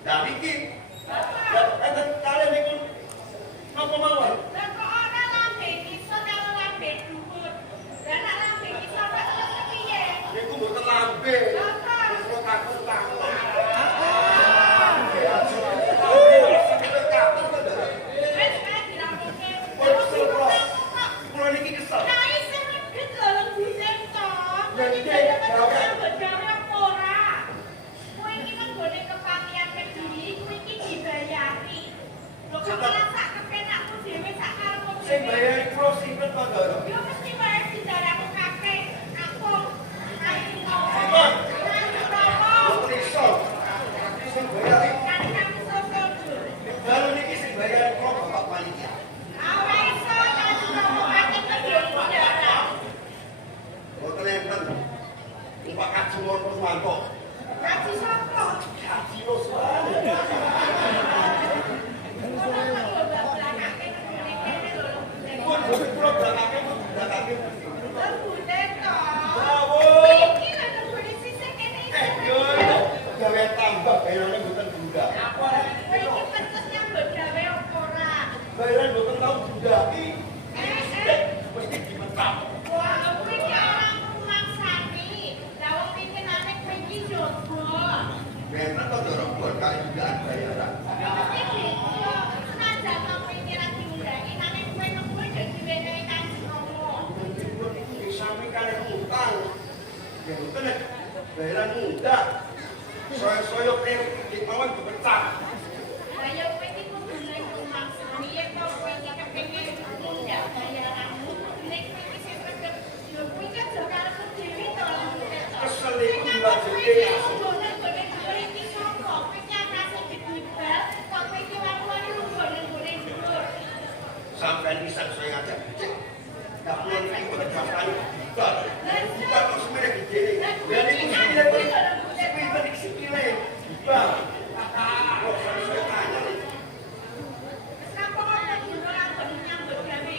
Lah iki. Enten kalian niku napa mawon? Lah kok ana lambe ngisor karo lambe dhuwur. Lah nek lambe ngisor kok terus piye? Niku mboten lambe. Wis takut takut. Kula niki kesel. Lah isih reget lho lebih to. Ora. Kowe iki kan gone kepatian Kediri, kowe iki dibayari. Lho kok malah sak kepenakmu dhewe sak karepmu dhewe. Sing bayari kula sinten to, Ndoro? Yo mesti bayar dijarahku kabeh. Aku ayo ngopo. Mboten iso. Sing bayari Kan kami sapa dulu. dalu niki sing bayari kula Bapak Panitia. Ora iso kan ngopo ate kediri darah. Mboten enten. Pak Kacumur Purwanto. Kaji sapa? Kaji Roswane. Pun kula belakake belakake. Yo gawe tambah bayarane mboten bunda. Bayaran mboten tau bundaki. Mesti dipecat. Memang to Ndoro buat kali juga bayaran. Pun iki sami kali utang. Ya mboten nek bayaran mudah. Soyo-soyo kredit mawon dipecat. Kesel iku diwajibke langsung. Sampai bisa saya ngajak cek. Tak perlu ikut daftar. Bukan kok sebenarnya gede. Dan itu sepinter di sikile. Bang. Kok saya tanya nih.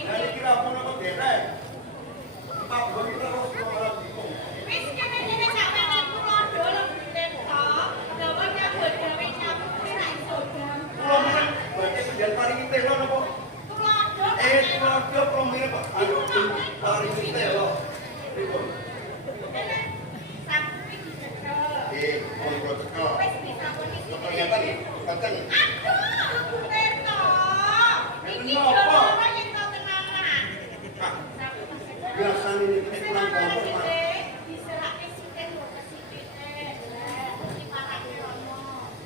Dari kira pun apa derek. Pak gua kita harus orang bingung. Pulau mana? Bagi penjual pari kita lo nopo. Keluarga promil Pak. Ayo pari kita lo. Ribut. Mau protokol. Ternyata nih, kata nih. Biasanya ini kita pulang kampung Pak.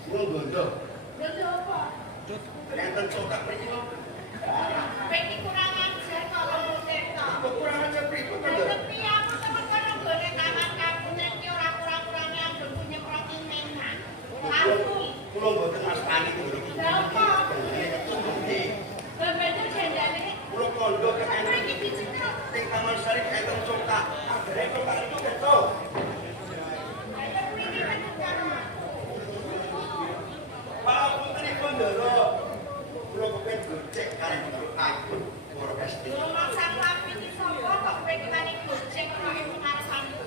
Mau gondok. Ternyata cokak pergi. Kekurangan saya berikut ada. Pulau buatan Mas Tani itu. Pulau kondo ke enak. Ting Taman Sari ke enak cokak. Akhirnya cokak itu betul. Pak Putri Kondoro. Pulau kepen gocek kalian untuk akun.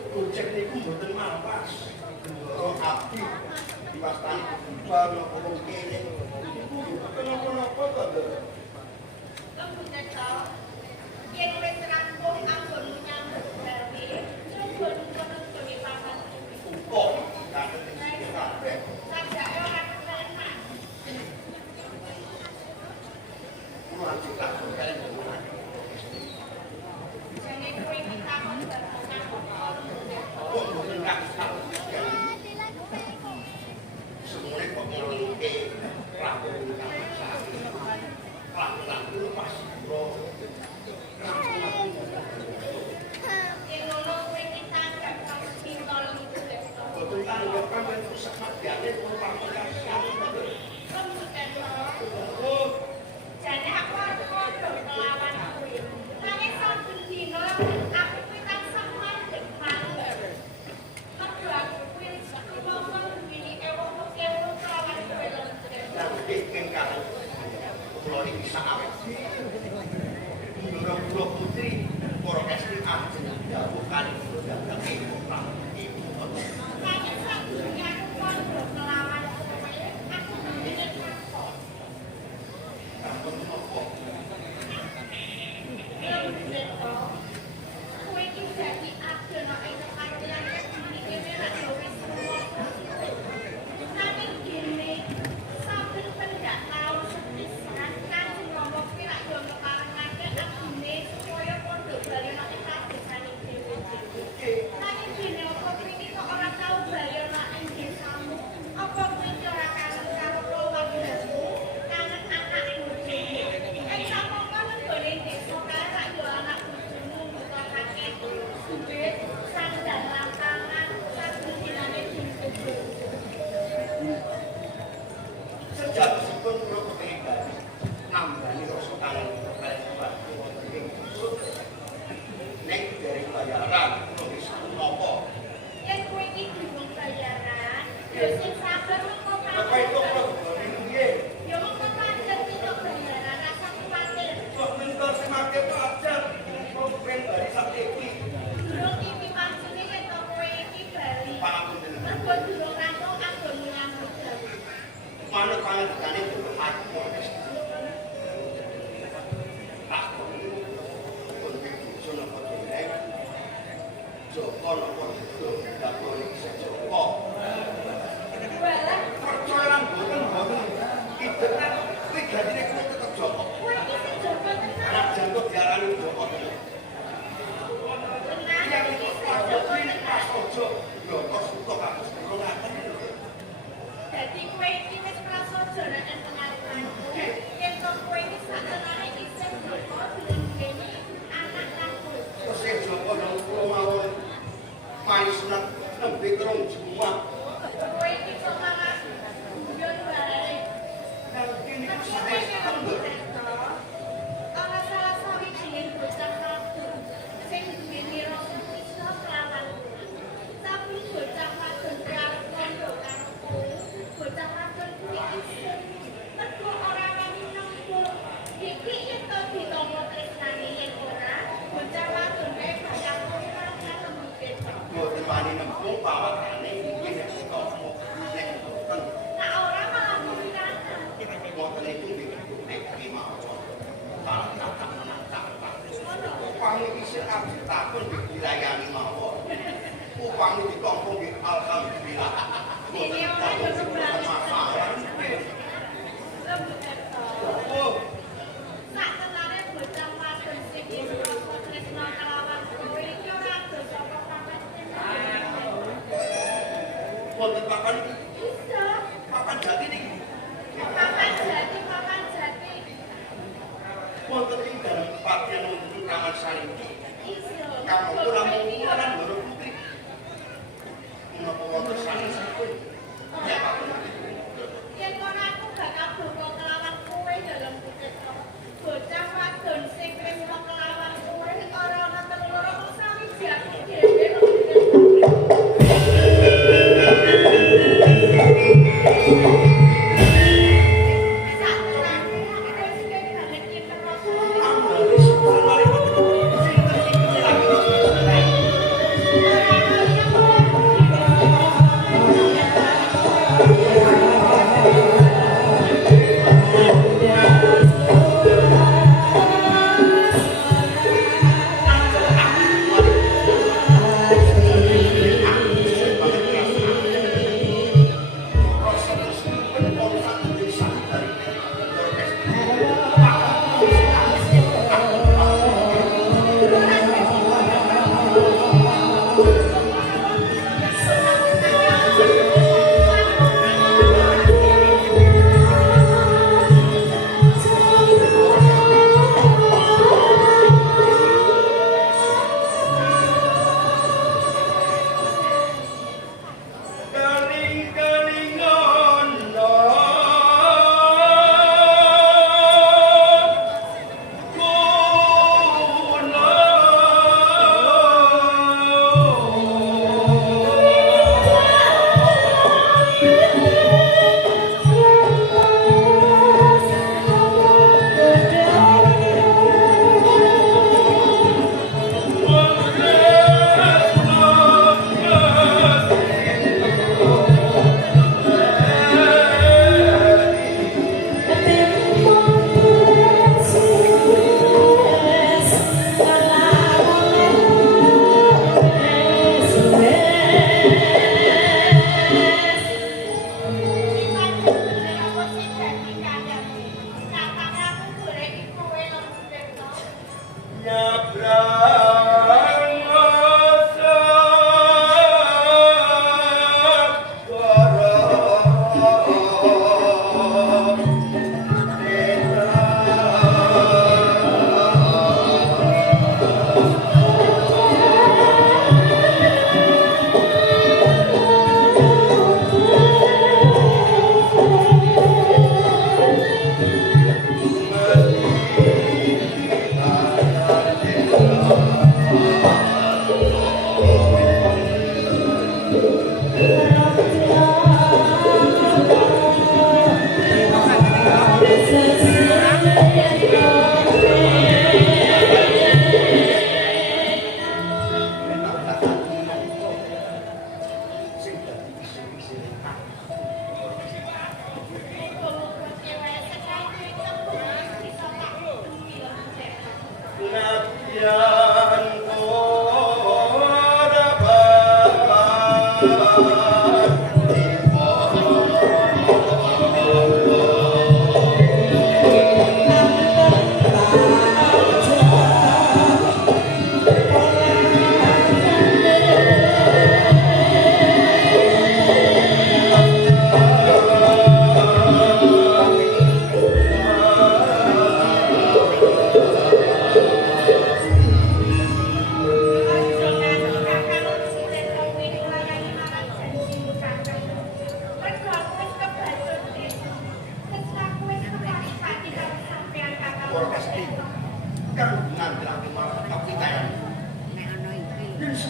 Gojek niku mboten mapas. Gendoro abdi diwastani kebutuhan ngomong kene. Kenapa-napa to, Ndoro? Kok kadang iki kabeh. Kulo tak kalian ngomong. Kok mboten kakak. Semuanya kok ngelengke. Rampung Rampung lepas bro. Betul kan udah kan itu sangat dialih merupakan kasihan. Jadi aku harus bodoh melawan kuwi. Nangis saben dino aku kuwi tak sama depan. Mergo aku kuwi ngomong ngene wong mesti lawan kuwi. Dan bikin kan pulau ini bisa awet. Menurut Pulau Putri, Poro Kesti Abdi, bukan dagang ibu. Nangis saben dino aku Ya sing sabar mengko Apa itu kok ini piye? Ya mengko pancet itu beneran rasa kuwatir. Kok mentor semakin pacar problem dari Sabtu iki. Durung iki maksudnya yen to kowe iki bali. Pangapunten. Mergo durung rampung anggon nyambut gawe. Manut pangandikane durung aku. Aku kon iki sono kok direk. Joko nopo itu dakon iki Joko. Walah, Percaya mboten. Idenan kuwi gandine kuwi tetep Joko. kowe iki sing jogo tenan. Anak jantung diarani Joko. Tenan Yang iki itu sing pas jogo ini tenan. pas ojo. Lho kok suka kamu sebelum ngaten. Dadi kowe iki wis prasaja nek pengaruhan. Yen to kowe iki saktenane isih jogo dilengeni anak lan bojo. Terus Joko nang kula mawon. Mai sunat nembe terung Jumat. Kowe iki kok malah guyon bae. Nang kene Tapi iki kowe iki tembel. ana salah sawijining bocah wadon sing duweni rasa tresna kelawan kowe. Tapi bocah wadon karo kondo karo kowe, bocah wadon kuwi isin. Mergo ora wani nampa. Iki yen to ditampa tresnane yen ora, bocah wadon kae bakal ora kalem mikir. Mboten wani nembung pawakane iki nek ketemu. Nek mboten Nah ora malah kepikiran. mboten iku nek iki mawon. Kalau tak menantang. Upami isih abdi takun dilayani mawon. Upami ditompong di alhamdulillah. Ini ora jono banget. masalah. Oh, Sak tenane bocah wadon sing wis rasa tresna kelawan kowe iki ora ado sapa papan wonten papan iki, Iso. papan jati niki. Papan jati. Wonten ing dalam kepatian wonten Taman Sari iki. Iso. Kamu ora mung lan loro putri. Menapa wonten sanesipun? Ya Pak. Yen ora aku bakal bapa kelawan kowe dalam kutha. Bocah wadon sing tresna kelawan kowe ora ana telur kok sawiji aku dhewe lho. Sak tenane wis banget iki terus. Ambis samare sinten iki lagi terus.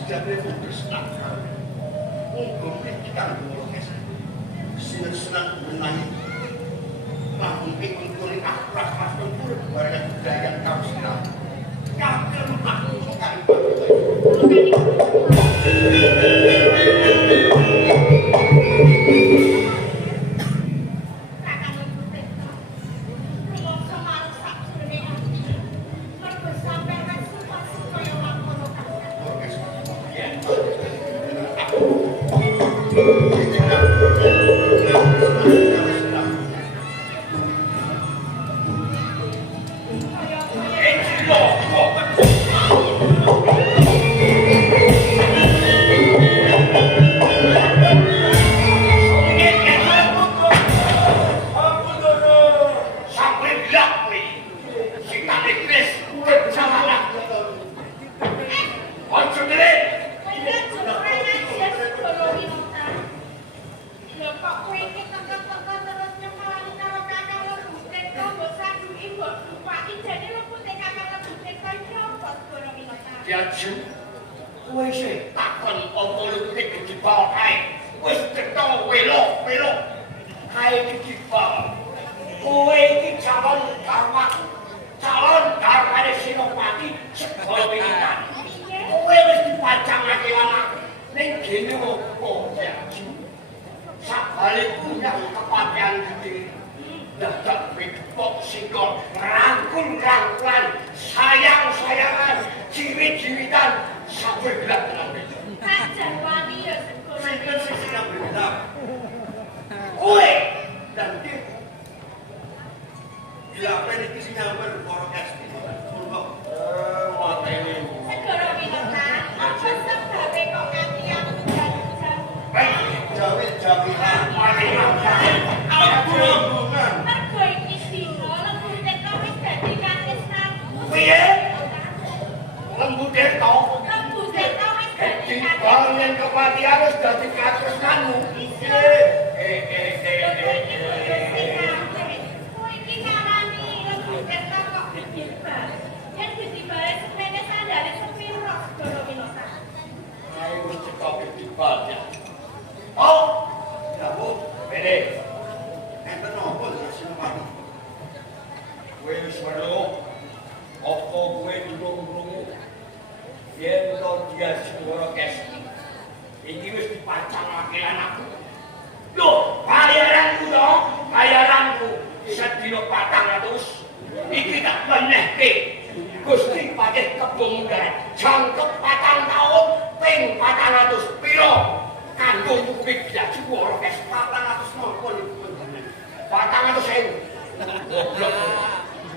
sejatine putus akal. Monggo mriki kanggo orkes. Sinan-sinan menawi lampung pengkuli akras tempur barang budaya kaum sinar. Kabeh aku kang Diaju, kowe sing takon apa lutik dibal kae. Wis ketho welok. Kae dibal. Kowe iki calon garwane Senopati segala wingitan. Kowe wis dipajangake lan ning kene opo Diaju. Sabale punyang kepatean gede. Dadak pikpok sikol rangkul-rangkulan sayang-sayangan jiwit-jiwitan sampai gelap tenan. Kajar wani ya Sinten sing sedang bergerak? Kowe dan dia. Dilapen iki sing nyamper orkes iki. Monggo. Mateni. Segara Winata, apa sebabe kok nganti aku hujan-hujan? Jawil-jawilan. Mergo iki dina lembute kok wis dadi katresnaku. Piye? Lembute kok. Lembute kok wis dadi Bangun kepatian wis dadi katresnanmu. Kowe iki ngarani lembute kok ditiba. Yen ditibale semene sandale sepiro Segara Winata? Ayo wis cekap ditibal ya. Oh, ya Bu, bene. Enten opo ya Senopati? Kowe wis weruh apa kowe durung-durung yen to dia swara kesti. Iki wis dipacangake lan aku. Lho, bayaranku sedina 400. Iki tak menehke. Gusti Patih Kebon Mundaran jangkep 4 taun ping 400 piro kanggo mupik Diaju swara kesti 400 napa niku panjenengan? 400.000. Goblok.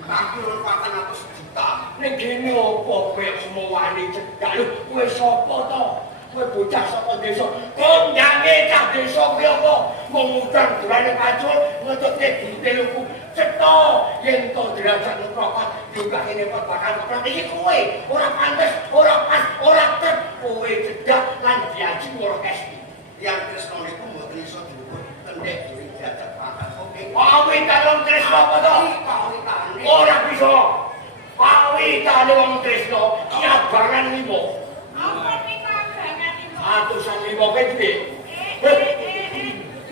Kanggo 400 juta. Ning kene opo kowe semua wani cedak lho, kowe sapa to? Kowe bocah saka desa. Kondange cah desa kuwi apa? Wong udan durane pacul ngetutke buntelku. Cetha yen to derajat ngrokot juga kene kok bakal keprak iki kowe. Ora pantes, ora pas, ora trep. Kowe cedak lan Diaju swara kesti. Yang Tresno niku mboten iso diukur tendek dhewe derajat pangkat. Oke. Kawitan wong Tresno apa to? Kawitane. Ora bisa. Kawitane wong Tresno ki abangan limo. Apa niku abangan iki? Atusan limo kowe piye?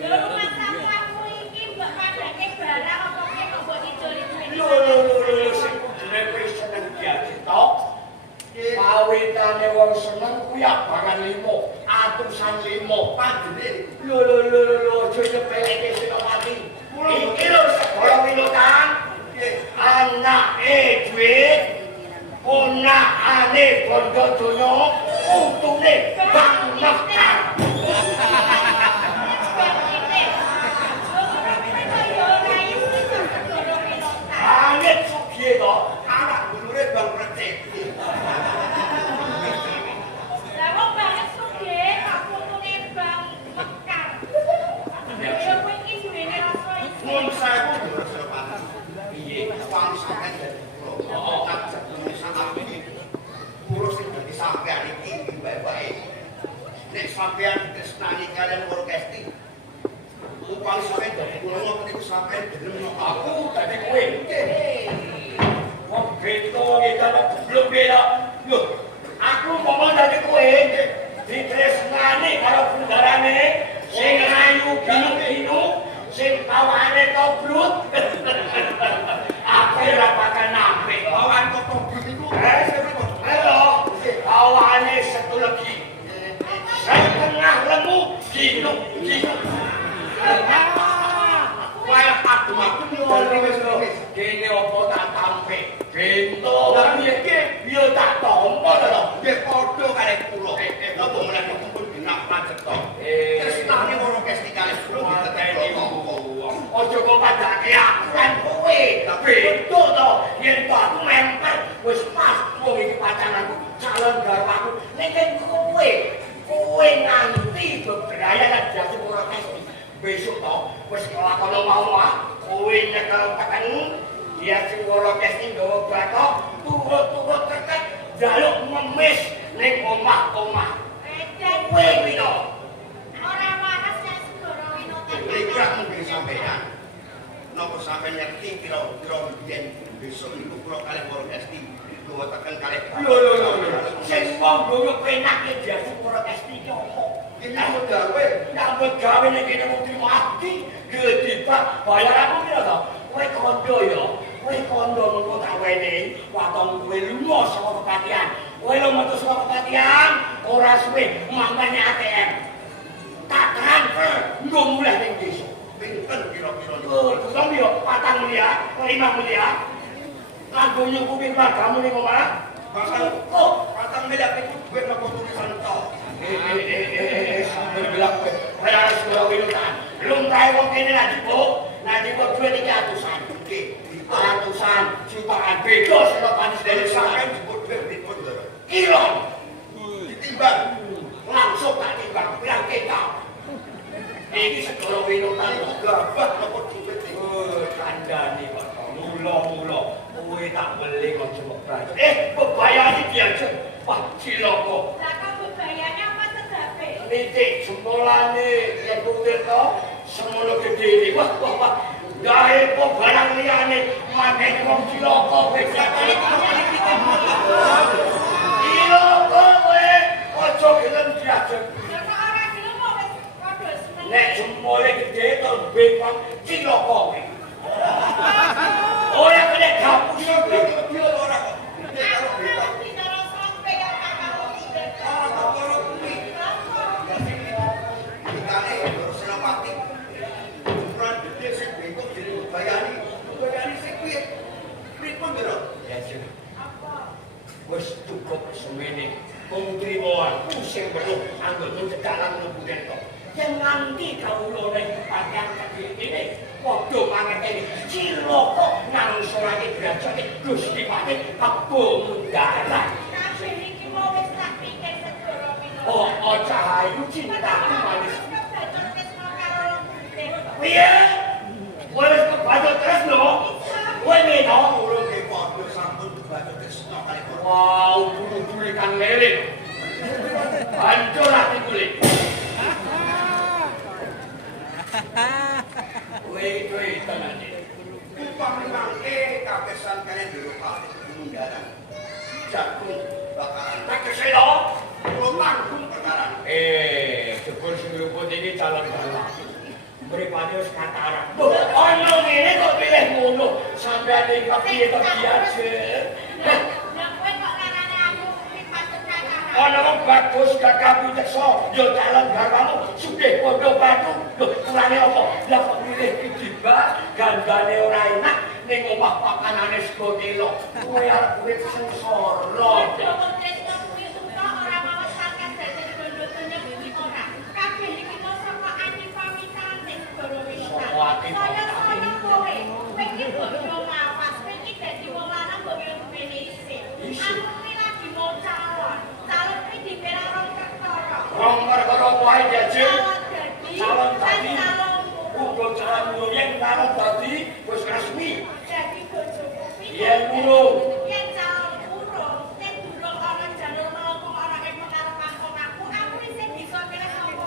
Lho rumah tanggamu iki mbok padake barang apa kowe kok mbok ijoli-ijoli? Lho sing kudune kowe seneng Diaju to? Kawitane wong seneng kuwi abangan limo, atusan limo. Padene. Lho aja nyepeleke Senopati. Iki lho Segara Winata. Anake duit, ponakane bondo donya, utune bang mekar. Anget sugihe to, anak dulure bang recek. Lah wong banget sugih kok putune Bang Mekar. Ya kowe iki duwene rasa iki. Mun saya kudu Senopati. Piye wong sampeyan dadi kula. Oh, ajak sangat iki. Urus sing dadi sampeyan iki bae-bae. Nek sampeyan tresnani kalian orkesti. Upami sampeyan dadi kula ngopo niku sampeyan gelem aku dadi kowe. Wong beto iki karo belum bela. Lho, aku aku ngomong dadi kowe ditresnani karo bundarane sing ayu ginu-ginu sing kawane tobrut. Aku ora bakal nampik kawan kok tobrut iku. Halo, kawane setu legi. Setengah lemu ginu-ginu. Wah, aku kene opo tak tampik. Bento piye tak tampa lho. Nggih padha kali kula. Napa meneh kumpul genak macet to. Tresnane ora kesti kali kula diteteni wong. Ojo kok padake aku kan kowe. Bento to yen to aku mempet wis pas wong iki pacaranku calon garwaku. Nek kowe nganti bebraya lan jati ora kesti. Besok to wis kelakon mau kowe nyekel tekan dia sing ora kesti nggawa batok turut-turut keket jaluk ngemis ning omah-omah. Kowe kuwi to Ora waras ya Segara Winata. Ikrah mungkin sampeyan. Napa sampeyan ngerti kira-kira yen besok niku kula kalih karo Esti gawa tekan kalih. Lho. Sing wong doyo penake dia sing ora kesti ki opo? Nyambut gawe nek kene mung mati gede pak bayar aku piro to? Kowe kondo ya. Kowe kondo mengko tak wenehi waton kowe lunga saka kepatihan. Kowe lo metu saka kepatihan ora suwe mangkane ATM. Tak transfer nggo mulih ning desa. Pinten kira-kira niku? Terus yo 4 miliar, 5 miliar. Kanggo nyukupi keluargamu ning omah. Kok 4 miliar iku duit napa tulisan to? Sambil bilang kowe kaya Segara Winata. Lumrahe wong kene lagi kok duit iki atusan. Ratusan jutaan beda sama panis dari Sampeyan disebut duit pripun to? kilon Ditimbang. langsung tak timbang bilang kita ini Segara Winata Iku gabah napa duit iku? kandani Pak mula kowe tak beli kok cuma belajar bebayani biasa Pak Ciloko Lah kok bebayanya apa sedape? nitik jempolane yang bukti to semono gede ini wah gawe kok barang liyane makai wong Ciloko beda kali Ciloko kowe ojo gelem diajak Lah kok ora gelem kok wis padha seneng. nek jempole gede to bengkong Ciloko kowe ora kena gapus Dia ora kok. Aku kan bicara sampe ya kakakku iki. Mikane terus Senopati. Ukuran gede sing bengkok jadi bayani. Bayani sing kuwi. Pripun to? ya sih Apa? wis cukup semene pengtriwoan sing perlu anggone cedalan lumpuhen to yen nganti kawula ning kepatihan ini padha pangerteni Ciloko nang sorane derajate Gusti Pati Kebo Mundaran Kabeh iki mau wis tak pikir Segara Winata. oh cahayu cintaku manis piye kowe wis kebacut terus lho kowe ngene Kula nggih padha sampun dibaca tresna kali kula. wow bulu-bulu kan lele hancur hati kulit Wait, tenang ini. Upamane kakesan kalian dulu kali mundaran. Jagung bakalan Tak keselo. kula tanggung perkara. Jebul sing luput ini calon balap. Mripate wis katarak. Ono ngene kok pilih ngono. Sampeyan iki kepiye to biasa. Lah kowe kok larane aku patut kakak. Ono wong bagus kakak pitekso, yo calon garwamu sugih padha batu. Lho, kurane apa? Lah kok pilih tiba gandane ora enak ning omah pakanane sego telo. Kowe arep urip sengsara. Wong perkara wae jajeng calon dadi uga calon mulya calon dadi wis resmi. Yen urung Yen calon urung, nek durung ana jalur mlempung ana ing karo kampung aku isih bisa milih apa.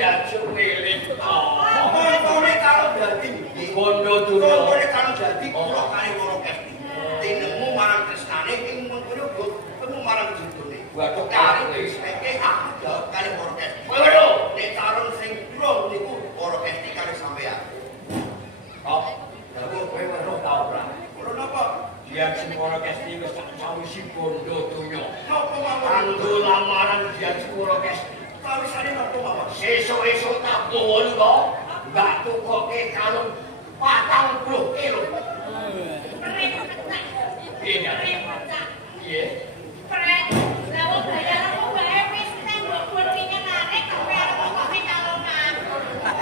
jajeng milih. Kontone kalau dadi nggih. Kondo durung. Kontone kalau dadi kula kali karo Kesti. Tinemu marang tresnane ing mengkono temu marang Jendro. Waduh kali wis peke aku jawab kali orkes. Waduh, Nek calon sing durung niku orkes kali sampean. kok aku kowe weruh ta ora? Ora napa? Dia sing orkes iki wis tak sawisi bondo donya. Napa mawon? Kanggo lamaran dia sing orkes. Sawisane napa mawon? Sesuk-esuk tak tuwun to, mbak tukoke kalung 40 kilo. Iya. Iya. Friend, lawang bayar aku bae wis nang mbok wingi narik kowe arep kokoke calongan.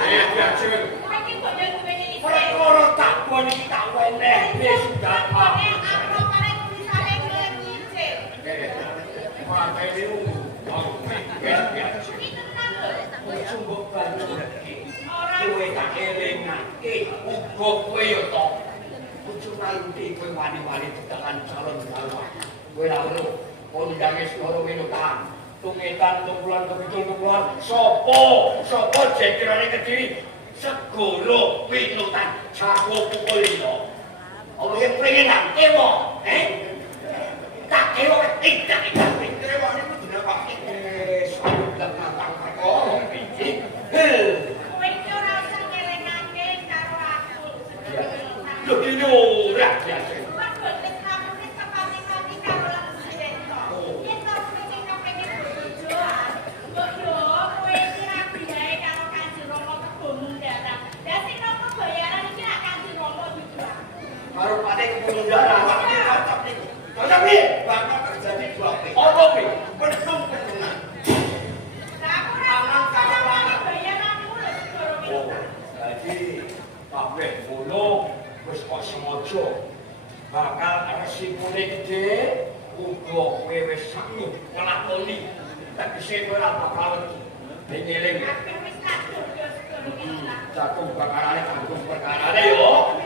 Iya, biasa. Kowe iki kok yo duwe iki. Perkara tak kon iki tak weneh wis sudah Kowe apa paling tulisane kowe nyicil. Ora kene ungu. Wis biasa. Iki tenan lho. Sungguh banget iki. Ora Kowe tak elingake uga kowe yo to. Ojo nganti kowe wani-wani dadakan calon galwak. Kowe ra weruh kondange swara minutan. Tungetan tunggulan kepitul tunggulan sapa jejerane Kediri segoro minutan jago pukul 5. Apa yang pengen kewo tak kewo tidak Kewa niku jenenge Pak. sudah matang perkara iki kowe iki ora usah ngelingake karo aku. lho iki ora biasa. Karo pate kebun darah. Cocok niku. Cocok piye? Bakal terjadi dua P. Apa piye? Penung-penungan. Oh, jadi kabeh ngono wis kok semojo. Bakal resipune gede, uga kowe wis sanggup nglakoni. Tegese kowe ora bakal wedi. Dengeling. Jagung perkarane kanggo perkarane yo.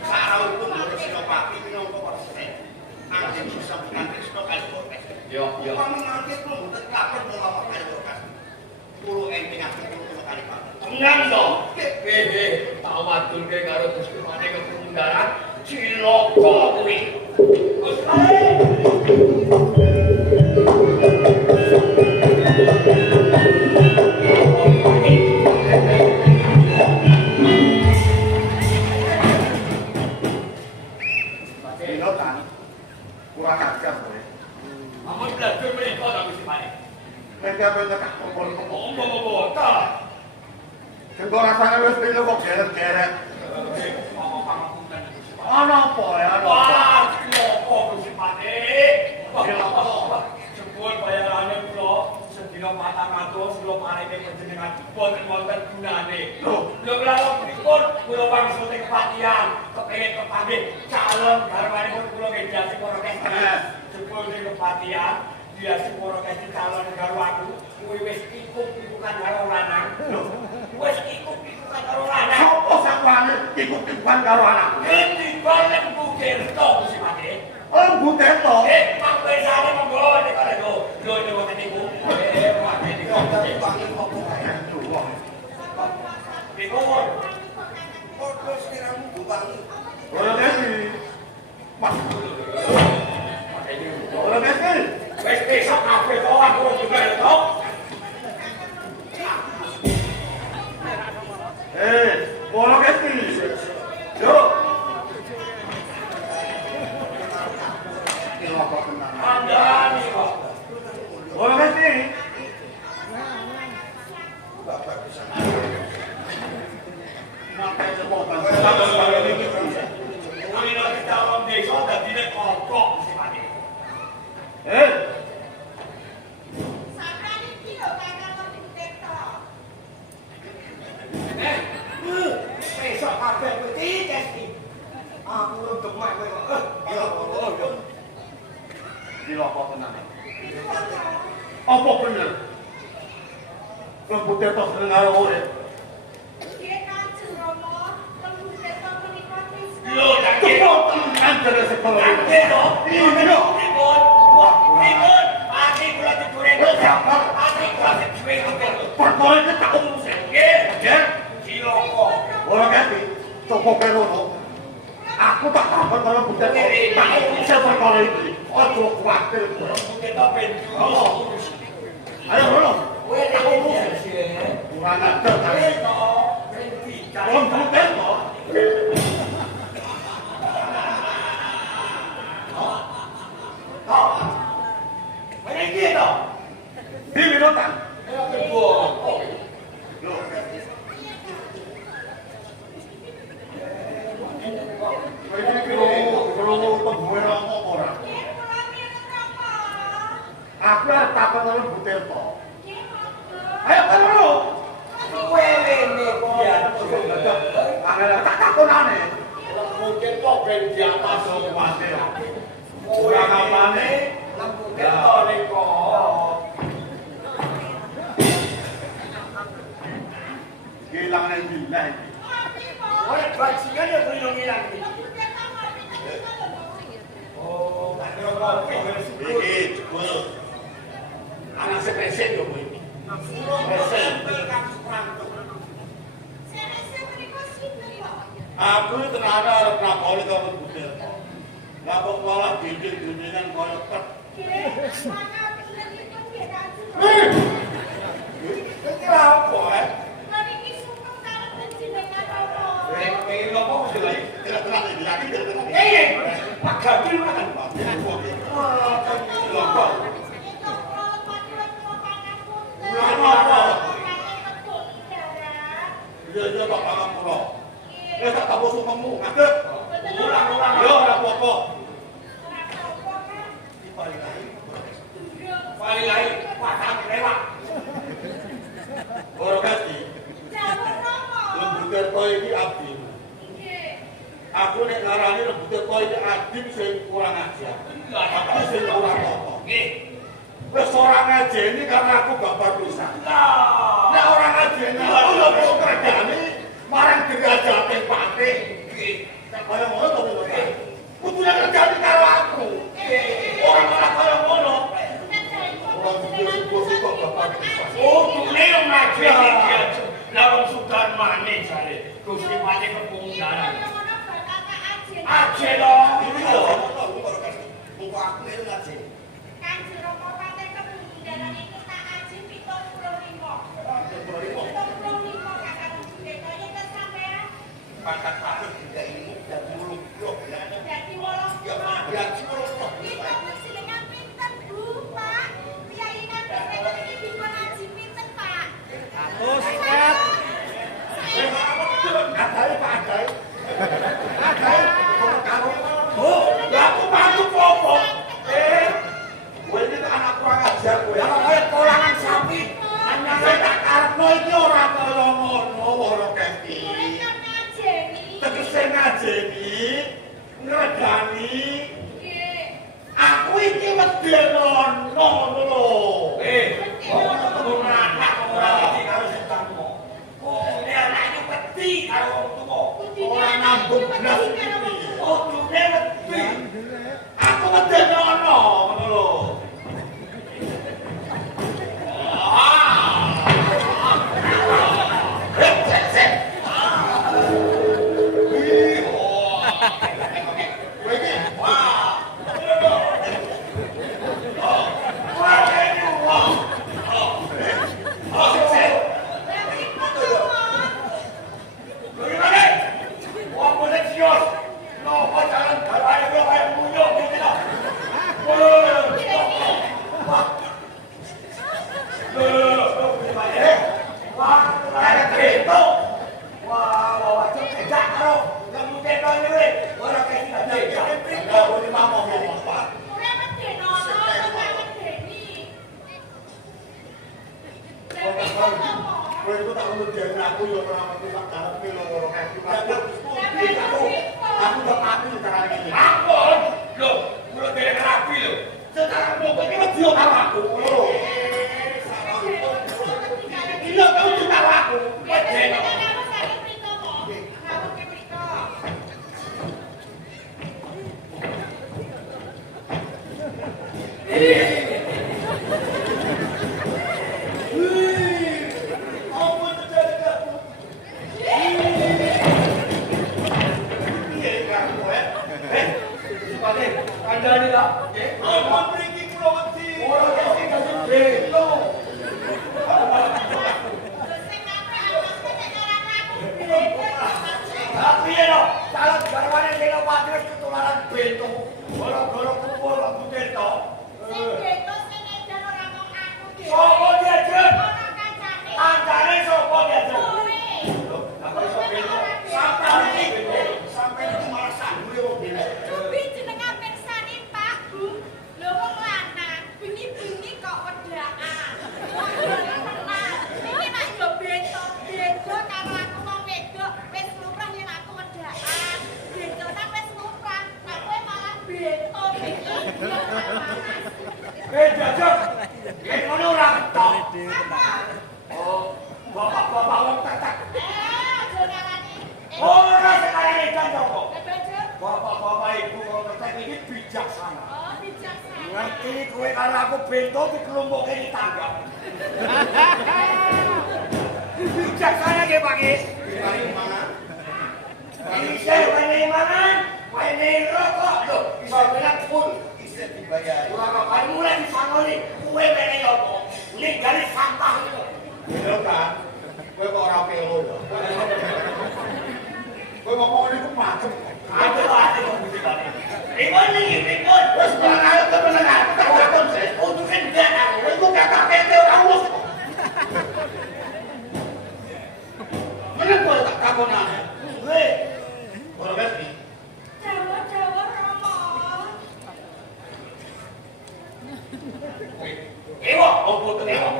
Sarau pun harus Senopati minangka presiden. Anjing bisa bukan Krisno kali orkes. Yo. Kami nanti pun mboten kapan mau kali orkes. Kulo enting aku kulo kali Pak. Tenang to. Tak wadulke karo Gusti Mane kepundaran cilaka kuwi. Gus Kurang ajar kowe. Amun belajar mereka tak Gusti Mane. Mereka tak kumpul-kumpul. Ombo ta. Sing rasane wis pilo kok geret-geret. Ana apa ya? Wah, cilaka Gusti Mane. Jebul bayarane kula sedina 400 kula paringe panjenengan boten wonten gunane. Lho lawan pripun kula wangsule kepatihan kepengin kepanggih calon garwanipun kula ngejasi orkes. Jebul sing kepatihan dia sepuro kasih calon garwaku kuwi wis ikut-ikutan karo lanang. Lho, wis ikut-ikutan karo lanang. Sopo sakwane ikut-ikutan karo anak? Iki golek Bukerto Gusti Mane. Oh, Bukerto. Pangwesane monggo nek kare lho. Lho niku niku. Mane niku. Panggil opo kae dulu. Niku. Foto sekiramu bubangi. Ora dadi. Mas. Ora dadi. Wis besok kabeh to aku juga to. Ora dadi. Yo. Kira kok tenang. Andani kok. Ora dadi. Maka semua bangsa ini Kuwi nek calon desa dadine kokok Gusti Mane. Sampeyan iki lho kakak kok Bukerto. Besok kabeh kuwi iki. Aku lu demek kowe kok. Yo. Kira kok tenang. Apa bener? Lembut itu seneng karo urip. Nggih Kanjeng Rama, Bukerto menika wis Lho, tak Kira tenan jare sekolah ini. Kakek to. Iya. Ribut. Wah, ribut. Aki kula dicuri. Aki kula dicuri. Perkara iki tak urus. Nggih. Ya. Cilaka. Ora ngerti. Coba perono. Aku tak kabar kalau bukan tak urus perkara iki. Ojo kuwatir kowe. Kita ben Ayo ngono. kowe tak ngomong sih. Kurang ajar ta. Wong butet to. Mana dia to? Di minotan. Ayo kebuang. Lho. Kowe iki krungu pembuwe apa ora? Aku arep takon karo butir to. Ayo kono. Kowe rene dia. Angel tak takonane. Mungkin kok ben di atas Kuwatir. kowe ngapane lampu ketok nek Hilang nang dina iki. kowe bajingan ya belum hilang iki. Oh, tak kira kopi wis Iki jebul. Anak sepesen yo kowe iki. Sepesen. Aku tenaga arep nakoni karo butir. Lah kok malah dinding-dindingan koyo truk. Iki lha opo Ini apa mesti lagi? Tidak-tidak lagi. Pak Gabil makan Pak. Lombok. Iya Pak Pangan Pulau. Tak tahu sumpahmu. Ngadep. Ulang. Yo ora apa-apa. Paling lain patah lewat. Ora kasih. Lembutir kowe iki abdi. Aku nek ngarani lembutir kowe iki adib sing kurang ajar. Abdi sing ora apa. Nggih. Wis ora ngajeni karena aku bapak pisan. Nek ora ngajeni aku yo perlu kerjane marang derajate pate. Nggih. Nek kaya ngono to kowe. Kudune kerjane karo aku. Ora malah kaya ngono. Ora suka bapak pisan. Oh, tune yo ngaji iki. Lawang sudan manis sare. Gusti mate kepunggaran. Aje lo. Iki lho. Buku aku nek ngaji. Pangkat takut juga ini dan muluk-muluk ya. Jadi walau Ya, muluk-muluk. kita mesti dengan pinter Bu, Pak. Piyayinan PPK ini dipun ngaji pinter, Pak. Adai Pak Adai. Adai. Oh, lah aku bantu popo. Kowe iki anak kurang ajar kowe. Ya kaya kolangan sapi. Saya tak karepno iki ora kaya ngono, ora kesti. Mereka ngajeni. Tegese ngajeni, ngregani. Nggih. Aku iki wedi ngono lho. Ora anak ora wedi karo setanmu. Oh, ini anaknya wedi karo wong tuwa. Ora nambung blas iki. Oh, dune wedi. Aku wedi ngono lho. Ora medeni ono, ora medeni. Kowe itu tak ngedeni aku yo ora ngerti sak karepe loro kaki. Aku udah mati carane iki. Ampun. Lho, kula dhewe rapi lho. Sekarang mau kowe iki wedi karo aku. Lho. Iya, kamu wedi karo aku. Wedi. Kandhani lah. Sampun mriki kula wedi. Ora dadi dadi bento. Sing apik awakmu nek ora aku beda. Lah piye no? Calon garwane Senopati wis ketularan bento. Gara-gara kumpul kok butir to. Sing beda sing edan ora mung aku dhewe. Sopo diajen? Ora kancane. Kancane sopo diajen? Kowe. Apa iso bento? Sampai iki Sampai iki malah sanggure wong dene. Kuwi jenengan pirsani Pak Bu. Lho wong lanang bengi-bengi kok wedaan. Tenang. Iki nek yo beda karo aku wong wedok wis lumrah yen aku wedaan. Beda nang wis lumrah. Nek kowe malah beda iki. jajak. Nek ngono ora ketok. Apa? Oh, bapak-bapak wong tetek. Aja ngarani. Ora sekarang ikan joko. Bejo. Bapak-bapak ibu wong tetek iki bijaksana. Oh, bijaksana. Ngerti kowe karo aku bento dikelumpuke di tangga. Bijaksana nggih Pak Ki. Mari mana? Bisa wene mangan, wene rokok lho, iso bilang pun Isih dibayar. ora kok mulai disangoni kowe wene apa? Ninggali sampah lho. Lho kan. Kowe kok ora pelo lho. Kowe ngomong niku macem. Ada ate kok mesti bali. Ribon Wes barang ayo kemenangan. Tak takon sih. untuk kendana. Kowe kok kata pete ora urus. Mana kowe tak takon ae. Kowe Ora ngerti. Jawa-jawa Rama. ewo opo to ewo.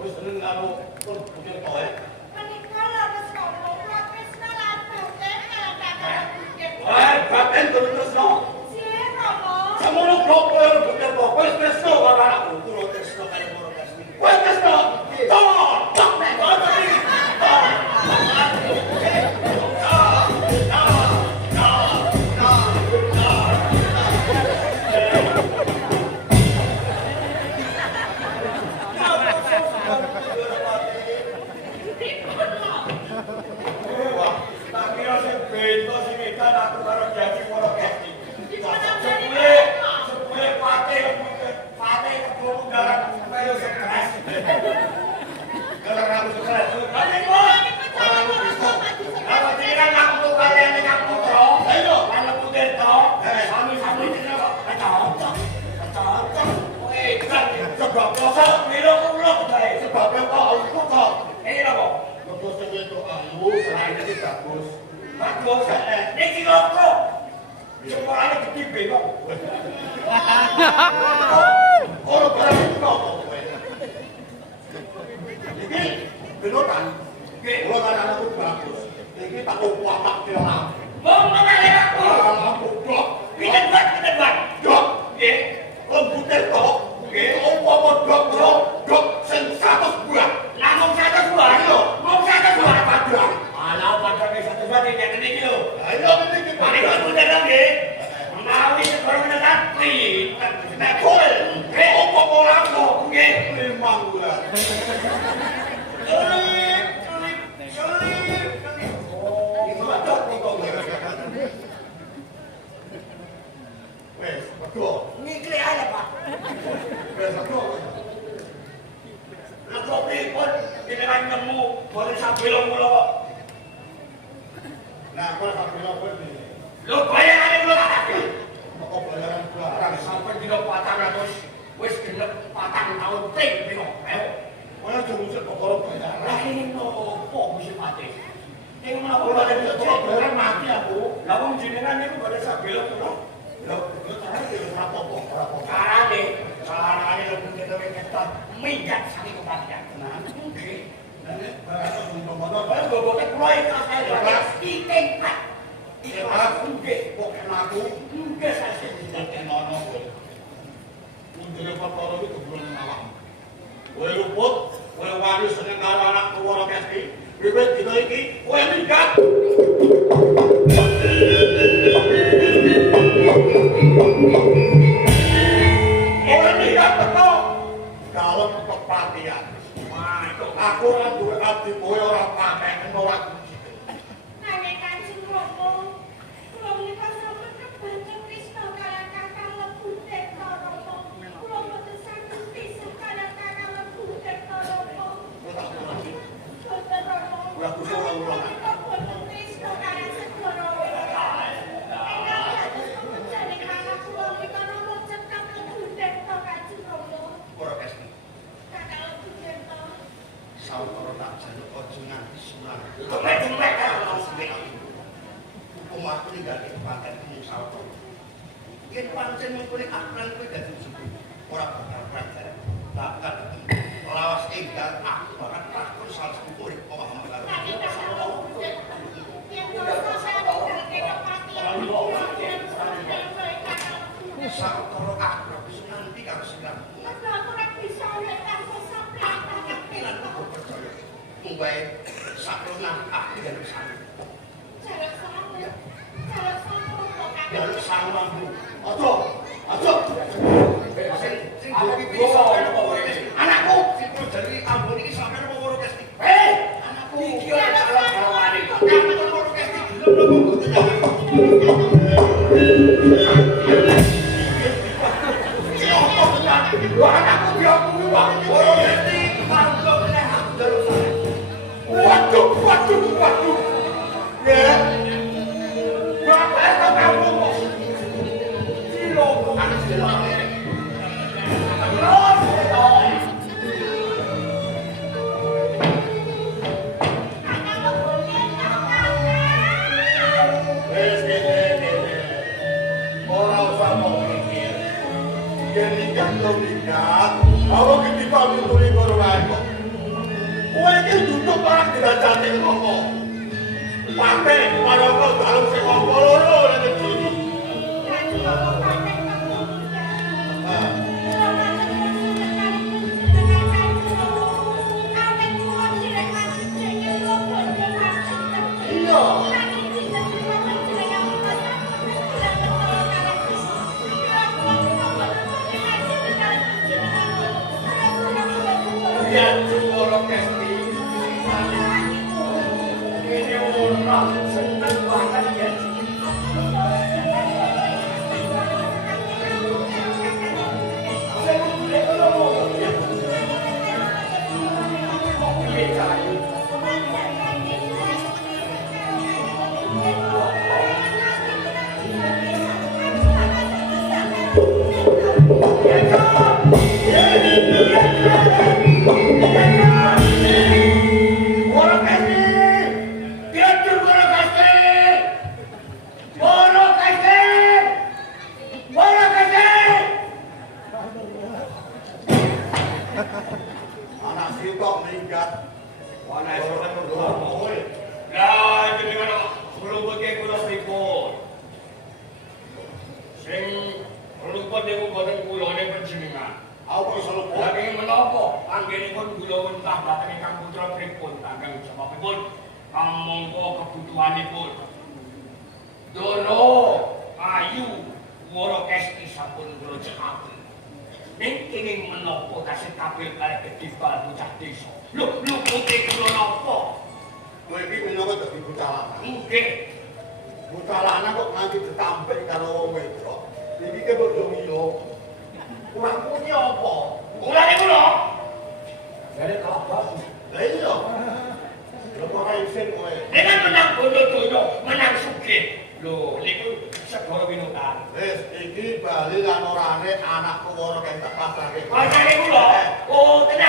Wis seneng karo kon butir kowe. Menika lho wis ngomong Krisna lan Baten karo bukit. Baten terus no. Siye Rama. Semono blok kowe butir kok. Wis tresno karo aku. Kulo tresno karo Moro Kasmi. Wis tresno. Tok nek kok iki. Tak kira sing bento sing edan aku karo Jati Moro Kasmi. Sepule pate kebo mundaran kaya stres. Gara-gara aku stres. Kali kok. Ora aku bisa. Kalau jenengan ngaku kalian ning aku putra. Ayo, lan puter to. Sami-sami dene kok. Cocok. Oke, sebab kok milo kulo kae. Sebab kok aku kok. Ini lho. Kok sing itu ayu, selain itu bagus. Bagus. Niki lho. Semuanya gede bengok. Orang barang itu kok. Ini beneran. Kalau kan anakku bagus. Ini tak kuat dia. Wong menale aku. Aku blok. Pinten buat. Dok. Nggih. Komputer tok. Nggih, apa dok sing 100 bulan. Langsung 100 buah lho. Wong 100 buah Padahal. Alah padane 100 buah iki ngene iki lho. Ayo ini Mari kok muter nggih. Menawi segoro menekan nek kowe. Apa ora kok nggih 5 bulan. Wes, betul. ngikli aja Pak. Wes, betul. Lah kok pripun jenengan nemu boleh sabelo kula kok. Nah, aku tak bilang kowe iki. Lho bayarane kula tak akeh. Kok bayaran barang Sampai dina 400 wis genep 4 tahun ting bingung. Ayo. Ora terus perkara bayaran. Lah kene nopo mesti mati. Ing menapa Ora boleh ada bayaran mati aku. Lah wong jenengan niku boleh sabelo kula. Lho, yo carane ora apa-apa, ora apa-apa. Carane lho bener wis keton minggat saking kematian. Nah, Nggih. nek barang ngono Bae boboke kula iki kae iting Pak. aku nggih kok aku Nggih sasih dadi nono kowe. Mundure perkara iki kebulan awak. Kowe luput, kowe wani seneng karo anak tuwa Kesti. Wiwit dina iki kowe minggat. Kowe minggat teko dalem kepatihan. Wah, itu aku ora duwe ati kowe ora paten ora kunci. Nanging Kanjeng Rama, kula menika sampun kebantu Krisna kaliyan Kakang Lebu Teka Rama. bagus ulang-ulang. Ora kesti. Sawetara tak jaluk aja nganti sunan. Tumek-tumek kan. Hukum aku ninggalke kepanten mung sawetara. Yen pancen mengkene akran kowe dadi sepuh. Ora bakal pelajar. Bakal lawas enggal aku bakal takon salah satu urip paham karo. Sawetara akrab wis nanti karo silang. Mumbai sakronan aku jaluk sana. Jaluk sama Bu. Aja, aja. Sing duwe pipi sampeyan apa wae. Anakku sing perlu dari Ambon iki sampeyan apa woro Kesti? Anakku iki ora salah gawane. Kamu woro Kesti gelem nopo mboten. Anakku diomong wong woro Kesti mangko meneh aku jaluk sana. Waduh. Ya. Bapak kok kamu kok. Silo kan silo. Ora usah mau mikir. Yen nikah awak ketimbang nuturi karo wae kok. Kowe iki duduk barang dirajati ngomong. Pakai para kau dalam sekolah loro nek iki. Iya. Ya, orang Kesti. Ini orang senang banget ya. Saya boleh ngomong ya. Kok beda ini? Anak sitok meningkat. Wana sampeyan ngono. Lah jenengan nglumpuke kula pripun? Sing nglumpuh niku boten kula nek panjenengan. Aku iso luput. Lah kenging menapa anggenipun kula mentah dhateng ingkang putra pripun kangge sebabipun kamangka kebutuhanipun. Dono ayu Woro Kesti sampun kula cekaken. Ning kenging menapa tasih tampil kali kedipal bocah desa. Lho putih kula napa? Kowe iki menawa dadi bocah lanang. Nggih. Bocah lanang kok nganti ditampil karo wong wedok. Iki ke bodho milo. Kurang punya apa? Mulane kula. Jare kelabas. Lah iya. Lha kok isin kowe. Nek menang bondo-bondo, menang sugih. Lho, niku segara winutan. Wis iki bali lan orane anakku Woro Kesti pasrahke. Pasrahke kula. Oh, tenan.